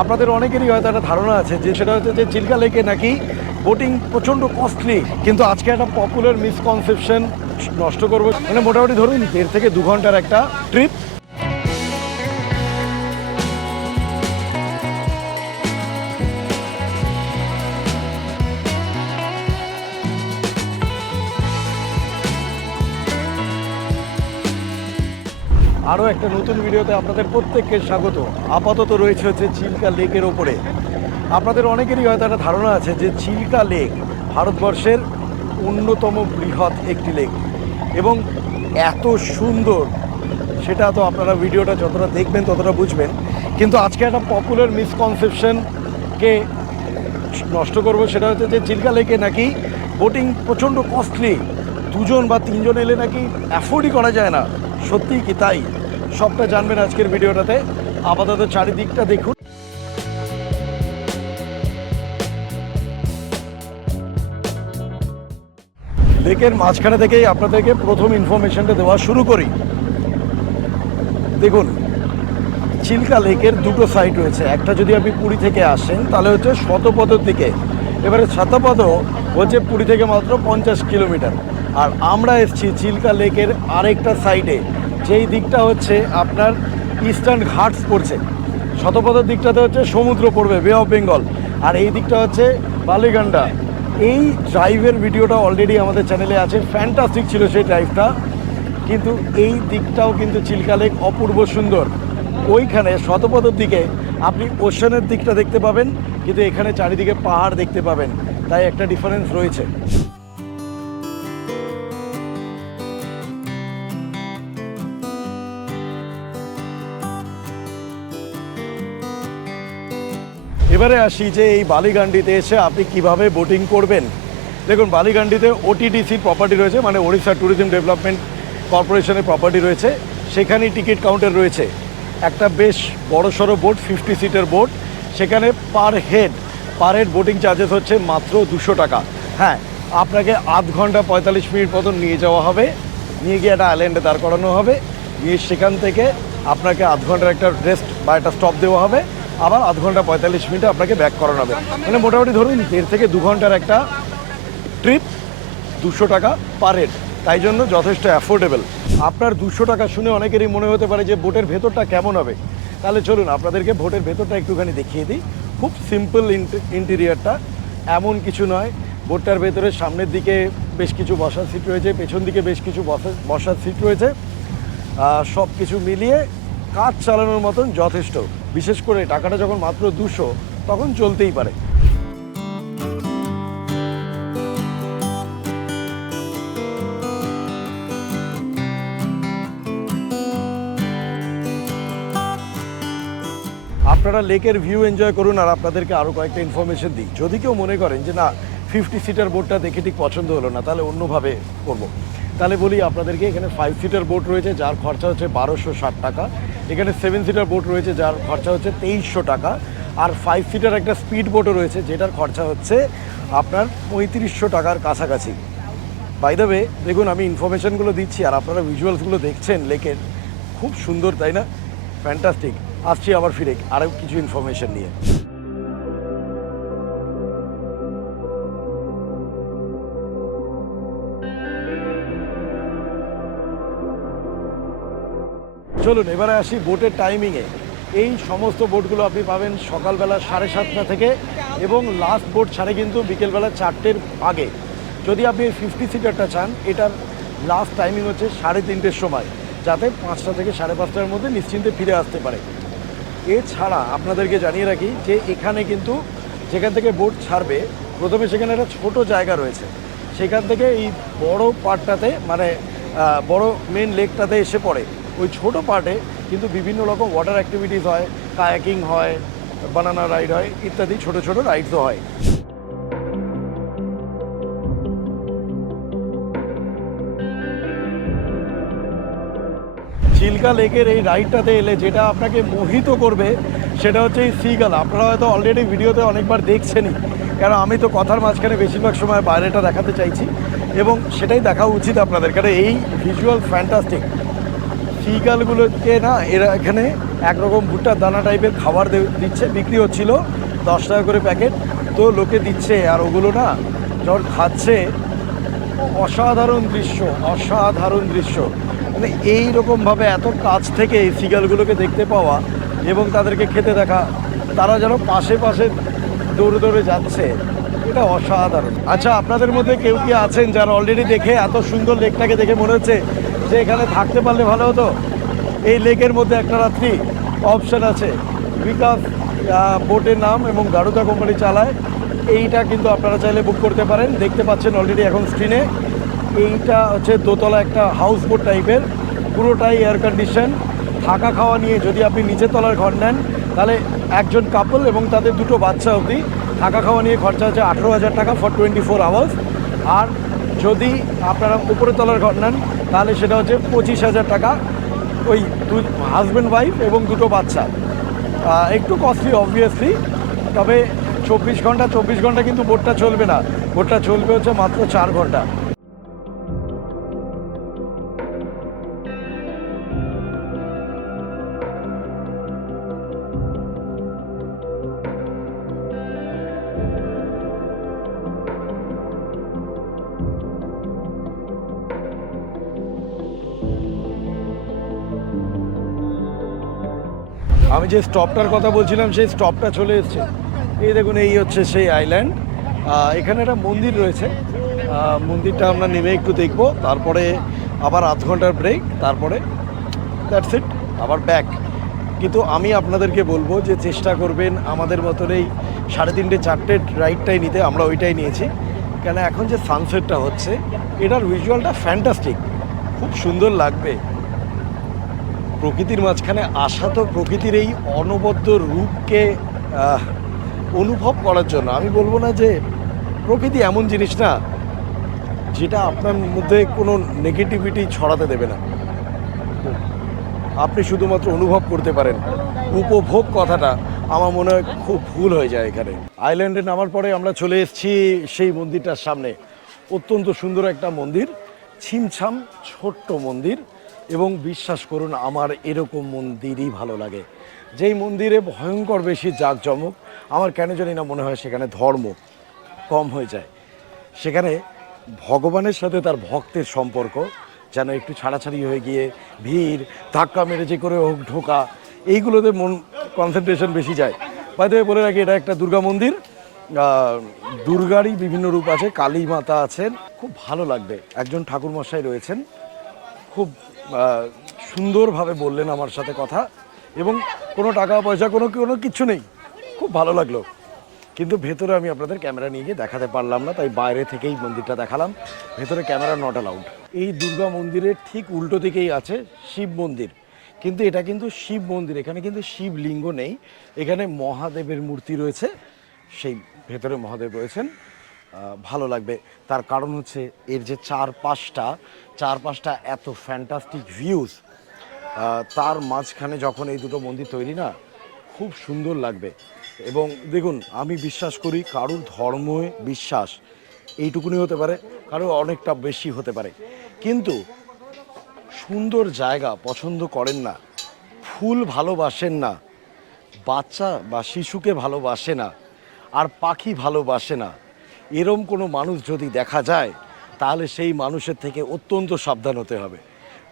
আপনাদের অনেকেরই হয়তো একটা ধারণা আছে যে সেটা হচ্ছে যে চিল্কা লেকে নাকি বোটিং প্রচণ্ড কস্টলি, কিন্তু আজকে একটা পপুলার মিসকনসেপশন নষ্ট করবো। মানে মোটামুটি ধরুন 1.5 থেকে 2 ঘন্টার একটা ট্রিপ। আরও একটা নতুন ভিডিওতে আপনাদের প্রত্যেককে স্বাগত। আপাতত রয়েছে হচ্ছে চিল্কা লেকের ওপরে। আপনাদের অনেকেরই হয়তো একটা ধারণা আছে যে চিল্কা লেক ভারতবর্ষের অন্যতম বৃহৎ একটি লেক এবং এত সুন্দর, সেটা তো আপনারা ভিডিওটা যতটা দেখবেন ততটা বুঝবেন। কিন্তু আজকে একটা পপুলার মিসকনসেপশনকে নষ্ট করব, সেটা হচ্ছে যে চিল্কা লেকে নাকি বোটিং প্রচণ্ড কস্টলি, 2 জন বা 3 জন এলে নাকি অ্যাফোর্ডই করা যায় না। সত্যিই কি তাই? সবটা জানবেন আজকের ভিডিওটাতে। আপাতত চারিদিকটা দেখুন। লেকের মাঝখানে থেকেই আপনাদেরকে প্রথম ইনফরমেশনটা দেওয়া শুরু করি। দেখুন, চিল্কা লেকের দুটো সাইড রয়েছে। একটা যদি আপনি পুরী থেকে আসেন তাহলে হচ্ছে শতপথের দিকে, এবারে শতপথ হচ্ছে পুরী থেকে মাত্র 50 কিলোমিটার। আর আমরা এসেছি চিল্কা লেকের আরেকটা সাইডে, যেই দিকটা হচ্ছে আপনার ইস্টার্ন ঘাটস পড়ছে। শতপথের দিকটাতে হচ্ছে সমুদ্র পড়বে, বে অফ বেঙ্গল, আর এই দিকটা হচ্ছে বালিগান্ডা। এই ড্রাইভের ভিডিওটা অলরেডি আমাদের চ্যানেলে আছে, ফ্যান্টাস্টিক ছিল সেই ড্রাইভটা। কিন্তু এই দিকটাও কিন্তু চিল্কা লেক অপূর্ব সুন্দর। ওইখানে শতপথের দিকে আপনি ওশানের দিকটা দেখতে পাবেন, কিন্তু এখানে চারিদিকে পাহাড় দেখতে পাবেন, তাই একটা ডিফারেন্স রয়েছে। এবারে আসি যে এই বালিগান্ডিতে এসে আপনি কিভাবে বোটিং করবেন। দেখুন, বালিগান্ডিতে ওটিডিসির প্রপার্টি রয়েছে, মানে ওড়িশা ট্যুরিজম ডেভেলপমেন্ট কর্পোরেশনের প্রপার্টি রয়েছে। সেখানেই টিকিট কাউন্টার রয়েছে। একটা বেশ বড়সড় বোট, 50 সিটের বোট। সেখানে পার হেড বোটিং চার্জেস হচ্ছে মাত্র 200 টাকা। হ্যাঁ, আপনাকে আধ ঘন্টা 45 মিনিট মতন নিয়ে যাওয়া হবে, নিয়ে গিয়ে একটা আইল্যান্ডে দাঁড় করানো হবে, গিয়ে সেখান থেকে আপনাকে আধ ঘন্টার একটা রেস্ট বা একটা স্টপ দেওয়া হবে, আবার আধ ঘন্টা 45 মিনিটে আপনাকে ব্যাক করানো হবে। মানে মোটামুটি ধরুন 1.5 থেকে 2 ঘন্টার একটা ট্রিপ, 200 টাকা পার হেড, তাই জন্য যথেষ্ট অ্যাফোর্ডেবল। আপনার 200 টাকা শুনে অনেকেরই মনে হতে পারে যে বোটের ভেতরটা কেমন হবে। তাহলে চলুন আপনাদেরকে বোটের ভেতরটা একটুখানি দেখিয়ে দিই। খুব সিম্পল ইন্টেরিয়ারটা, এমন কিছু নয়। বোটটার ভেতরে সামনের দিকে বেশ কিছু বসার সিট রয়েছে, পেছন দিকে বেশ কিছু বসার সিট রয়েছে। সব কিছু মিলিয়ে কাজ চালানোর মতন যথেষ্ট। বিশেষ করে টাকাটা যখন মাত্র 200, তখন চলতেই পারে। আপনারা লেকের ভিউ এনজয় করুন। আর আপনাদেরকে আরও কয়েকটা ইনফরমেশন দিই। যদি কেউ মনে করেন যে না 50 সিটার বোটটা দেখে ঠিক পছন্দ হলো না, তাহলে অন্যভাবে করব। তাহলে বলি আপনাদেরকে, এখানে 5 সিটার বোট রয়েছে যার খরচা হচ্ছে 1260 টাকা। এখানে 7 সিটার বোট রয়েছে যার খরচা হচ্ছে 2300 টাকা। আর 5 সিটার একটা স্পিড বোটও রয়েছে যেটার খরচা হচ্ছে আপনার 3500 টাকার কাছাকাছি। বাই দ্য ওয়ে, দেখুন আমি ইনফরমেশনগুলো দিচ্ছি আর আপনারা ভিজুয়ালসগুলো দেখছেন লেকের, খুব সুন্দর তাই না? ফ্যান্টাস্টিক। আসছি আবার ফিরে আরও কিছু ইনফরমেশন নিয়ে। চলুন এবারে আসি বোটের টাইমিংয়ে। এই সমস্ত বোটগুলো আপনি পাবেন সকালবেলা 7:30 থেকে, এবং লাস্ট বোট ছাড়ে কিন্তু বিকেলবেলা 4টের আগে। যদি আপনি 50 সিটারটা চান, এটার লাস্ট টাইমিং হচ্ছে 3:30টের সময়, যাতে 5টা থেকে 5:30টার মধ্যে নিশ্চিন্তে ফিরে আসতে পারে। এছাড়া আপনাদেরকে জানিয়ে রাখি যে এখানে কিন্তু যেখান থেকে বোট ছাড়বে, প্রথমে সেখানে একটা ছোটো জায়গা রয়েছে। সেখান থেকে এই বড় পার্টটাতে, মানে বড় মেন লেকটাতে এসে পড়ে। ওই ছোটো পার্টে কিন্তু বিভিন্ন রকম ওয়াটার অ্যাক্টিভিটিস হয়, কায়াকিং হয়, বানানা রাইড হয়, ইত্যাদি ছোটো ছোটো রাইডসও হয়। চিল্কা লেকের এই রাইডটাতে এলে যেটা আপনাকে মোহিত করবে সেটা হচ্ছে এই সিগাল। আপনারা হয়তো অলরেডি ভিডিওতে অনেকবার দেখছেনই, কারণ আমি তো কথার মাঝখানে বেশিরভাগ সময় বাইরেটা দেখাতে চাইছি, এবং সেটাই দেখা উচিত আপনাদের, কারণ এই ভিজুয়াল ফ্যান্টাস্টিক। সিগালগুলোকে না এরা এখানে একরকম ভুট্টার দানা টাইপের খাবার দিচ্ছে, বিক্রি হচ্ছিল 10 টাকা করে প্যাকেট, তো লোকে দিচ্ছে আর ওগুলো না যখন খাচ্ছে অসাধারণ দৃশ্য, অসাধারণ দৃশ্য। মানে এইরকমভাবে এত কাছ থেকে এই সিগালগুলোকে দেখতে পাওয়া এবং তাদেরকে খেতে দেখা, তারা যেন পাশে পাশে দৌড়ে দৌড়ে যাচ্ছে, এটা অসাধারণ। আচ্ছা, আপনাদের মধ্যে কেউ কি আছেন যারা অলরেডি দেখে এত সুন্দর লেকটাকে দেখে মনে হচ্ছে যে এখানে থাকতে পারলে ভালো হতো? এই লেকের মধ্যে একটা রাত্রি অপশান আছে, বিকাশ বোটের নাম এবং গাড়ুদা কোম্পানি চালায়। এইটা কিন্তু আপনারা চাইলে বুক করতে পারেন, দেখতে পাচ্ছেন অলরেডি এখন স্ক্রিনে। এইটা হচ্ছে দোতলা একটা হাউস বোট টাইপের, পুরোটাই এয়ার কন্ডিশন। থাকা খাওয়া নিয়ে যদি আপনি নিচের তলার ঘর নেন তাহলে একজন কাপল এবং তাদের দুটো বাচ্চা অবধি থাকা খাওয়া নিয়ে খরচা হচ্ছে 18,000 টাকা ফর 24 আওয়ার্স। আর যদি আপনারা উপরের তলার ঘর নেন তাহলে সেটা হচ্ছে 25,000 টাকা, ওই হাজব্যান্ড ওয়াইফ এবং দুটো বাচ্চা। একটু কস্টলি অবভিয়াসলি, তবে 24 ঘন্টা কিন্তু বোটটা চলবে না, বোটটা চলবে হচ্ছে মাত্র 4 ঘন্টা। আমি যে স্টপটার কথা বলছিলাম সেই স্টপটা চলে এসছে। এই দেখুন, এই হচ্ছে সেই আইল্যান্ড। এখানে একটা মন্দির রয়েছে, মন্দিরটা আমরা নেমে একটু দেখব, তারপরে আবার আধ ঘন্টার ব্রেক, তারপরে দ্যাটস ইট, আবার ব্যাক। কিন্তু আমি আপনাদেরকে বলবো যে চেষ্টা করবেন আমাদের মতন এই 3:30 4টে রাইডটাই নিতে। আমরা ওইটাই নিয়েছি, কেন এখন যে সানসেটটা হচ্ছে এটার ভিজুয়ালটা ফ্যান্টাস্টিক, খুব সুন্দর লাগবে। প্রকৃতির মাঝখানে আসা তো প্রকৃতির এই অনবদ্য রূপকে অনুভব করার জন্য। আমি বলবো না যে প্রকৃতি এমন জিনিস না যেটা আপনার মধ্যে কোনো নেগেটিভিটি ছড়াতে দেবে না, আপনি শুধুমাত্র অনুভব করতে পারেন। উপভোগ কথাটা আমার মনে হয় খুব ভুল হয়ে যায় এখানে। আইল্যান্ডে নামার পরে আমরা চলে এসেছি সেই মন্দিরটার সামনে। অত্যন্ত সুন্দর একটা মন্দির, ছিমছাম ছোট্ট মন্দির, এবং বিশ্বাস করুন আমার এরকম মন্দিরই ভালো লাগে, যেই মন্দিরে ভয়ঙ্কর বেশি জাঁকজমক। আমার কেন জানি না মনে হয় সেখানে ধর্ম কম হয়ে যায়, সেখানে ভগবানের সাথে তার ভক্তের সম্পর্ক যেন একটু ছাড়াছাড়ি হয়ে গিয়ে ভিড়, ধাক্কা মেরে যে করে হোক ঢোকা, এইগুলোতে মন কনসেন্ট্রেশন বেশি যায়। বাইরে বলে রাখি, এটা একটা দুর্গা মন্দির, দুর্গারই বিভিন্ন রূপ আছে, কালী মাতা আছেন, খুব ভালো লাগবে। একজন ঠাকুরমশাই রয়েছেন, খুব সুন্দরভাবে বললেন আমার সাথে কথা, এবং কোনো টাকা পয়সা কোনো কোনো কিচ্ছু নেই, খুব ভালো লাগলো। কিন্তু ভেতরে আমি আপনাদের ক্যামেরা নিয়ে গিয়ে দেখাতে পারলাম না, তাই বাইরে থেকেই মন্দিরটা দেখালাম, ভেতরে ক্যামেরা নট অ্যালাউড। এই দুর্গা মন্দিরের ঠিক উল্টো দিকেই আছে শিব মন্দির, কিন্তু এটা কিন্তু শিব মন্দির, এখানে কিন্তু শিবলিঙ্গ নেই, এখানে মহাদেবের মূর্তি রয়েছে, সেই ভেতরে মহাদেব রয়েছেন। ভালো লাগবে, তার কারণ হচ্ছে এর যে চারপাশটা এত ফ্যান্টাস্টিক ভিউজ, তার মাঝখানে যখন এই দুটো মন্দির তৈরি না, খুব সুন্দর লাগবে। এবং দেখুন, আমি বিশ্বাস করি কারুর ধর্মে বিশ্বাস এইটুকুনি হতে পারে, কারোর অনেকটা বেশি হতে পারে, কিন্তু সুন্দর জায়গা পছন্দ করেন না, ফুল ভালোবাসেন না, বাচ্চা বা শিশুকে ভালোবাসে না, আর পাখি ভালোবাসে না, এরম কোনো মানুষ যদি দেখা যায় তাহলে সেই মানুষের থেকে অত্যন্ত সাবধান হতে হবে।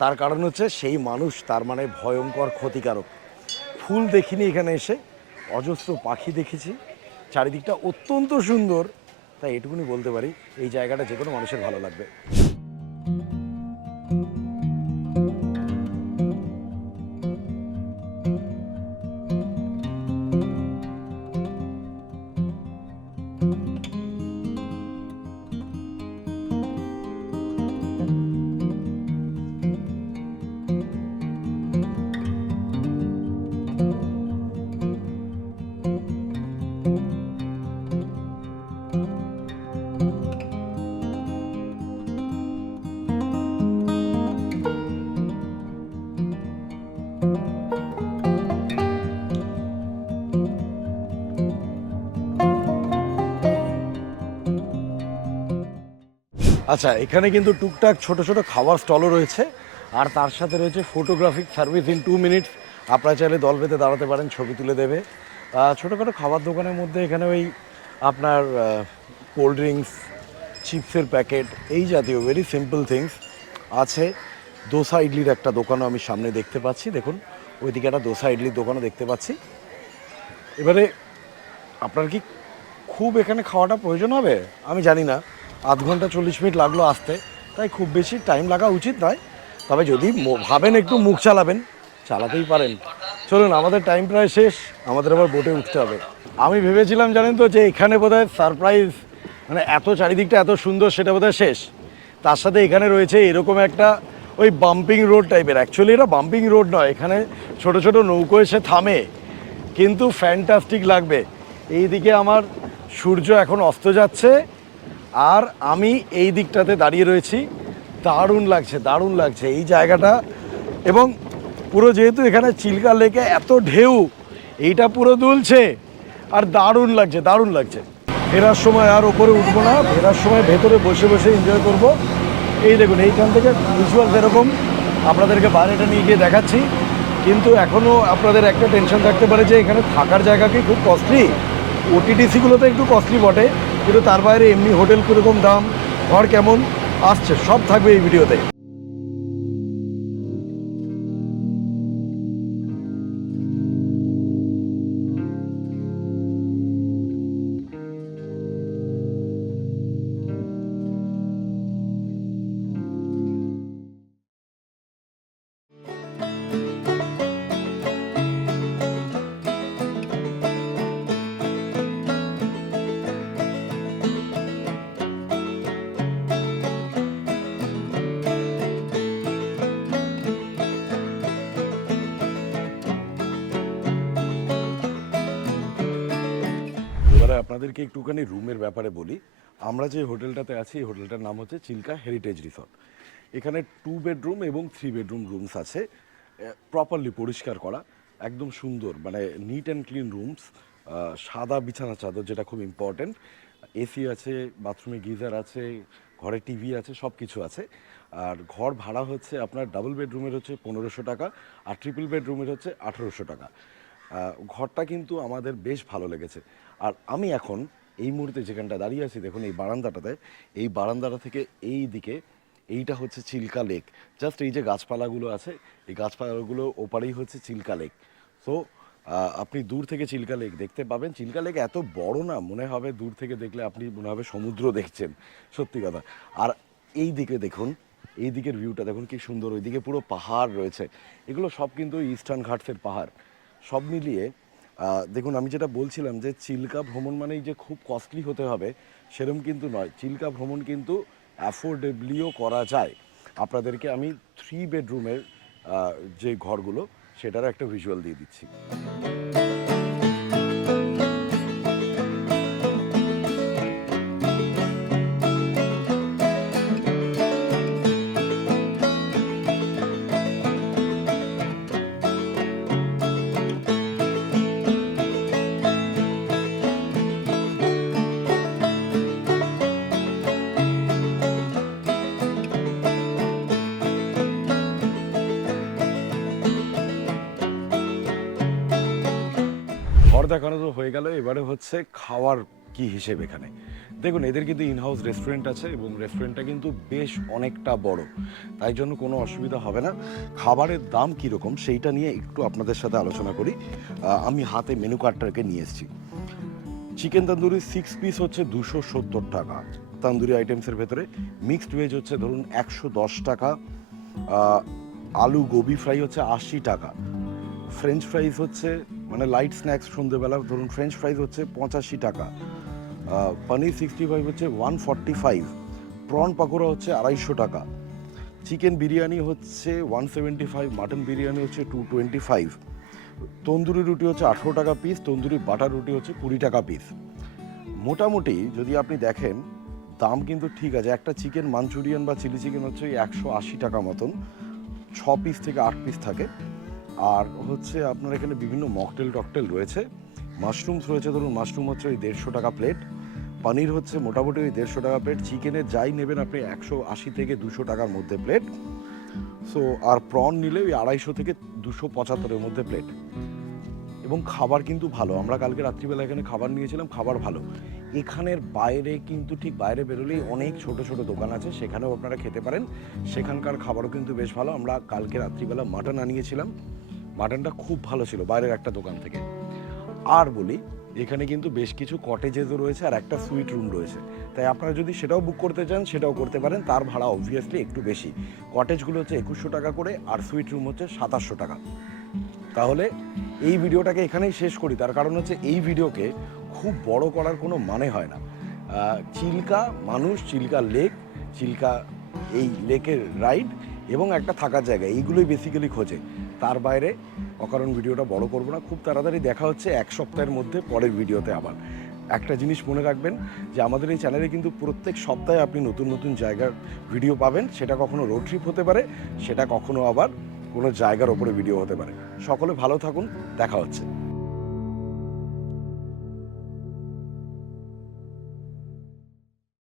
তার কারণ হচ্ছে সেই মানুষ তার মানে ভয়ঙ্কর ক্ষতিকারক। ফুল দেখিনি এখানে এসে, অজস্র পাখি দেখেছি, চারিদিকটা অত্যন্ত সুন্দর, তাই এটুকুনি বলতে পারি এই জায়গাটা যে কোনো মানুষের ভালো লাগবে। আচ্ছা, এখানে কিন্তু টুকটাক ছোট ছোট খাওয়ার স্টলও রয়েছে, আর তার সাথে রয়েছে ফটোগ্রাফিক সার্ভিস ইন 2 মিনিটস। আপনারা চাইলে দল বেঁধে দাঁড়াতে পারেন, ছবি তুলে দেবে। ছোটোখাটো খাবার দোকানের মধ্যে এখানে ওই আপনার কোল্ড ড্রিঙ্কস, চিপসের প্যাকেট, এই জাতীয় ভেরি সিম্পল থিংস আছে। দোসা ইডলির একটা দোকানও আমি সামনে দেখতে পাচ্ছি, দেখুন ওইদিকে একটা দোসা ইডলির দোকানও দেখতে পাচ্ছি। এবারে আপনার কি খুব এখানে খাওয়াটা প্রয়োজন হবে আমি জানি না, আধ ঘন্টা 40 মিনিট লাগলো আসতে, তাই খুব বেশি টাইম লাগা উচিত নয়। তবে যদি ভাবেন একটু মুখ চালাবেন, চালাতেই পারেন। চলুন, আমাদের টাইম প্রায় শেষ, আমাদের আবার বোটে উঠতে হবে। আমি ভেবেছিলাম জানেন তো যে এখানে বোধহয় সারপ্রাইজ, মানে এত চারিদিকটা এত সুন্দর সেটা বোধহয় শেষ। তার সাথে এখানে রয়েছে এরকম একটা ওই বাম্পিং রোড টাইপের, অ্যাকচুয়ালি এটা বাম্পিং রোড নয়, এখানে ছোট ছোট নৌকো এসে থামে, কিন্তু ফ্যান্টাস্টিক লাগবে। এইদিকে আমার সূর্য এখন অস্ত যাচ্ছে আর আমি এই দিকটাতে দাঁড়িয়ে রয়েছি। দারুণ লাগছে, দারুণ লাগছে এই জায়গাটা। এবং পুরো যেহেতু এখানে চিল্কা লেকে এত ঢেউ, এইটা পুরো দুলছে আর দারুণ লাগছে, দারুণ লাগছে। ফেরার সময় আর ওপরে উঠবো না, ফেরার সময় ভেতরে বসে বসে এনজয় করব। এই দেখুন এইখান থেকে ভিজুয়াল এরকম আপনাদেরকে বাইরেটা নিয়ে গিয়ে দেখাচ্ছি। কিন্তু এখনও আপনাদের একটা টেনশন থাকতে পারে যে এখানে থাকার জায়গা কি খুব কস্টলি। ওটিডিসিগুলোতে একটু কস্টলি বটে, কিন্তু তার বাইরে এমনি হোটেল কীরকম দাম, ঘর কেমন আসছে, সব থাকবে এই ভিডিওতে। এবারে আপনাদেরকে একটুখানি রুমের ব্যাপারে বলি। আমরা যে হোটেলটাতে আছি, এই হোটেলটার নাম হচ্ছে চিল্কা হেরিটেজ রিসর্ট। এখানে 2 বেডরুম এবং 3 বেডরুম রুমস আছে, প্রপারলি পরিষ্কার করা, একদম সুন্দর, মানে নিট অ্যান্ড ক্লিন রুমস। সাদা বিছানা চাদর, যেটা খুব ইম্পর্ট্যান্ট। এসি আছে, বাথরুমে গিজার আছে, ঘরে টিভি আছে, সব কিছু আছে। আর ঘর ভাড়া হচ্ছে আপনার ডাবল বেডরুমের হচ্ছে 1500 টাকা, আর ট্রিপল বেডরুমের হচ্ছে 1800 টাকা। ঘরটা কিন্তু আমাদের বেশ ভালো লেগেছে। আর আমি এখন এই মুহূর্তে যেখানটা দাঁড়িয়ে আছি, দেখুন এই বারান্দাটাতে, এই বারান্দাটা থেকে এই দিকে এইটা হচ্ছে চিল্কা লেক। জাস্ট এই যে গাছপালাগুলো আছে, এই গাছপালাগুলো ওপারেই হচ্ছে চিল্কা লেক। সো আপনি দূর থেকে চিল্কা লেক দেখতে পাবেন। চিল্কা লেক এত বড় না, মনে হবে দূর থেকে দেখলে আপনি মনে হবে সমুদ্র দেখছেন, সত্যি কথা। আর এই দিকে দেখুন, এই দিকের ভিউটা দেখুন কি সুন্দর, ওইদিকে পুরো পাহাড় রয়েছে। এগুলো সব কিন্তু ইস্টার্ন ঘাটসের পাহাড়। সব মিলিয়ে দেখুন, আমি যেটা বলছিলাম যে চিল্কা ভ্রমণ মানেই যে খুব কস্টলি হতে হবে সেরকম কিন্তু নয়। চিল্কা ভ্রমণ কিন্তু অ্যাফোর্ডেবলিও করা যায়। আপনাদেরকে আমি 3 বেডরুমের যে ঘরগুলো, সেটারও একটা ভিজুয়াল দিয়ে দিচ্ছি। ঘর দেখানো তো হয়ে গেল, এবারে হচ্ছে খাওয়ার কি হিসেবে। এখানে দেখুন এদের কিন্তু ইনহাউস রেস্টুরেন্ট আছে, এবং রেস্টুরেন্টটা কিন্তু বেশ অনেকটা বড়, তাই জন্য কোনো অসুবিধা হবে না। খাবারের দাম কীরকম সেইটা নিয়ে একটু আপনাদের সাথে আলোচনা করি। আমি হাতে মেনু কার্ডটাকে নিয়ে এসেছি। চিকেন তন্দুরি 6 পিস হচ্ছে 270 টাকা তন্দুরি আইটেমসের ভেতরে। মিক্সড ভেজ হচ্ছে ধরুন 110 টাকা। আলু গোবি ফ্রাই হচ্ছে 80 টাকা। ফ্রেঞ্চ ফ্রাইজ হচ্ছে, মানে লাইট স্ন্যাক্স সন্ধ্যেবেলা ধরুন, ফ্রেঞ্চ ফ্রাইজ হচ্ছে 85 টাকা। পনির 65 হচ্ছে 145। প্রন পাকোড়া হচ্ছে 250 টাকা। চিকেন বিরিয়ানি হচ্ছে 175, মাটন বিরিয়ানি হচ্ছে 225। তন্দুরি রুটি হচ্ছে 18 টাকা পিস, তন্দুরি বাটার রুটি হচ্ছে 20 টাকা পিস। মোটামুটি যদি আপনি দেখেন দাম কিন্তু ঠিক আছে। একটা চিকেন মাঞ্চুরিয়ান বা চিলি চিকেন হচ্ছে 180 টাকা মতন, 6 পিস থেকে 8 পিস থাকে। আর হচ্ছে আপনার এখানে বিভিন্ন মকটেল টকটেল রয়েছে। মাশরুমস রয়েছে, ধরুন মাশরুম হচ্ছে ওই 150 টাকা প্লেট। পনির হচ্ছে মোটামুটি ওই 150 টাকা প্লেট। চিকেনের যাই নেবেন আপনি 180 থেকে 200 টাকার মধ্যে প্লেট। সো আর প্রন নিলে ওই 250 থেকে 275-এর মধ্যে প্লেট। এবং খাবার কিন্তু ভালো, আমরা কালকে রাত্রিবেলা এখানে খাবার নিয়েছিলাম, খাবার ভালো। এখানের বাইরে কিন্তু ঠিক বাইরে বেরোলেই অনেক ছোট ছোট দোকান আছে, সেখানেও আপনারা খেতে পারেন, সেখানকার খাবারও কিন্তু বেশ ভালো। আমরা কালকে রাত্রিবেলা মাটন আনিয়েছিলাম, মাটনটা খুব ভালো ছিল বাইরের একটা দোকান থেকে। আর বলি, এখানে কিন্তু বেশ কিছু কটেজেসও রয়েছে আর একটা সুইট রুম রয়েছে, তাই আপনারা যদি সেটাও বুক করতে চান সেটাও করতে পারেন। তার ভাড়া অবভিয়াসলি একটু বেশি, কটেজগুলো হচ্ছে 2100 টাকা করে আর সুইট রুম হচ্ছে 2700 টাকা। তাহলে এই ভিডিওটাকে এখানেই শেষ করি, তার কারণ হচ্ছে এই ভিডিওকে খুব বড় করার কোনো মানে হয় না। চিল্কা মানুষ, চিল্কা লেক, চিল্কা এই লেকের রাইড এবং একটা থাকার জায়গা, এইগুলোই বেসিক্যালি খোঁজে। তার বাইরে অকারণ ভিডিওটা বড় করবো না, খুব তাড়াতাড়ি দেখা হচ্ছে 1 সপ্তাহের মধ্যে পরের ভিডিওতে। আবার একটা জিনিস মনে রাখবেন যে আমাদের এই চ্যানেলে কিন্তু প্রত্যেক সপ্তাহে আপনি নতুন নতুন জায়গার ভিডিও পাবেন। সেটা কখনো রোড ট্রিপ হতে পারে, সেটা কখনো আবার কোনো জায়গার ওপরে ভিডিও হতে পারে। সকলে ভালো থাকুন, দেখা হচ্ছে।